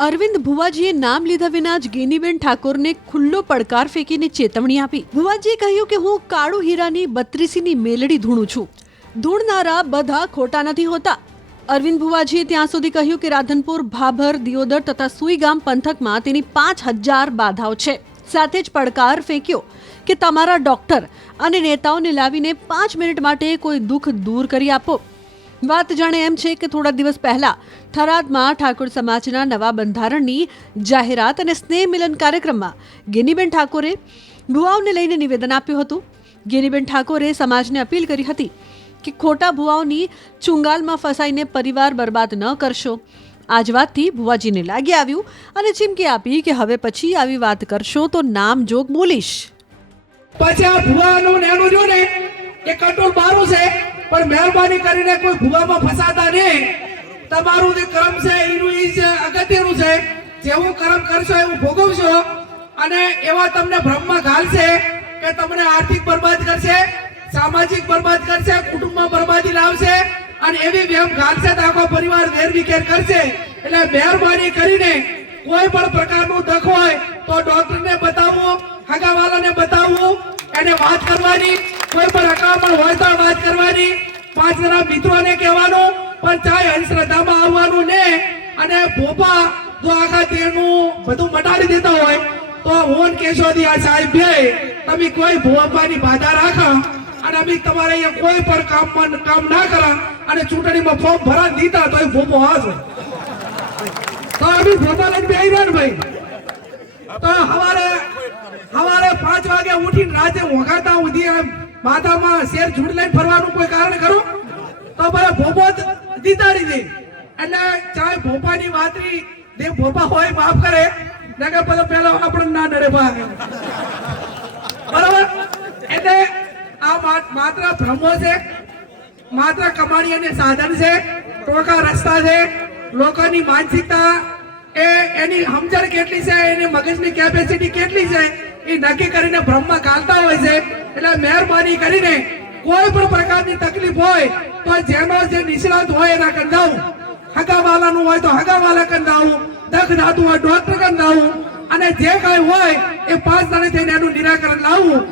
અરવિંદ ભુવાજીએ નામ લીધા વિના જ ગેનીબેન ઠાકોરને ખુલ્લો પડકાર ફેંકીને ચેતવણી આપી. ભુવાજીએ કહ્યું કે હું કાળુ હીરાની 32ની મેલડી ધૂણું છું. ધૂણનારા બધા ખોટા નથી હોતા. અરવિંદ ભુવાજીએ ત્યાં સુધી કહ્યું કે રાધનપુર, ભાભર, દિયોદર તથા સુઈગામ પંથકમાં તેની 5000 બાધાઓ છે. સાથે જ પડકાર ફેંક્યો કે તમારા ડોક્ટર અને નેતાઓને લાવીને 5 મિનિટ માટે કોઈ દુઃખ દૂર કરી આપો. વાત જાણે એમ છે કે થોડા દિવસ પહેલા થરાદમાં ઠાકોર સમાજના નવા બંધારણની જાહેરાત અને સ્નેહ મિલન કાર્યક્રમમાં ગેનીબેન ઠાકોરે ભુવાઓને લઈને નિવેદન આપ્યું હતું. ગેનીબેન ઠાકોરે સમાજને અપીલ કરી હતી કે ખોટા ભુવાઓની ચુંગાલમાં ફસાઈને પરિવાર બરબાદ ન કરશો. આ જ વાતથી ભુવાજીને લાગી આવ્યું અને ચીમકી આપી કે હવે પછી આવી વાત કરશો તો નામ જોગ બોલીશ. પછી આ ભુવાનું ને એનું જો ને એ કંટ્રોલ બારું છે, પણ મહેરબાની કરીને કોઈ ભુવામાં ફસાતા નહીં. તમારું જે કર્મ છે એનું ઈ જ અગત્યનું છે. જેવું કર્મ કરશો એવું ભોગવશો. અને એવા તમને ભ્રમમાં ઘાલશે કે તમને આર્થિક બરબાદ કરશે, સામાજિક બરબાદ કરશે, કુટુંબમાં બરબાદી લાવશે અને એવી વેમ ઘાલશે તો આખો પરિવાર વેરવિખેર કરશે. એટલે મહેરબાની કરીને કોઈ પણ પ્રકારનું દખ હોય તો ડોક્ટરને બતાવવું, હગાવાલાને બતાવવું, એને વાત કરવાની. કોઈ પણ અકામણ હોય તો વાત કરવાની. 5 જણા મિત્રોને કહેવાનું, પણ ચાહે અંધશ્રદ્ધામાં આવવાનું ને. અને ભોપા જો આખા તેનું બધું મટાડી દેતા હોય તો હું કેશોદી આ સાહેબ બે તમે કોઈ ભોપાની બાધા રાખો અને અમે તમારે અહીંયા કોઈ પણ કામ ના કરા અને ચૂંટણીમાં ફોર્મ ભરા દીધા તો ભોપો હાસો તો અમે ભોપા લઈને બેહી રહ્યા ને ભાઈ. તો સવારે 5 વાગે ઉઠીને રાતે વગાડતા સુધી માથામાં શેર ઝૂંડ લઈને ફરવાનું કોઈ કારણ ખરું? તો બધા ભોપો દીતાડી દે. એટલે ચાહે ભોપાની વાતરી જે ભોપા હોય માફ કરે ને કે પેલા આપણે ના ડરે ભાગ બરાબર. એટલે આ માત્ર ભ્રમો છે, માત્ર કમાણી અને સાધન છે, ટોકા રસ્તા છે. લોકોની માનસિકતા એની સમજણ કેટલી છે, એની મગજની કેપેસિટી કેટલી છે એ નક્કી કરીને ભ્રમમાં ગાલતા હોય છે. એટલે મહેરબાની કરીને કોઈ પણ પ્રકારની તકલીફ હોય તો જેનો જે નિષ્ણાત હોય એના કંદાવું, હગાવાલાનું હોય તો હગાવાલા કંદાવું, દખ દાતું હોય ડોક્ટર કંદાવું અને જે કઈ હોય એ 5 જણે થઈને એનું નિરાકરણ લાવવું.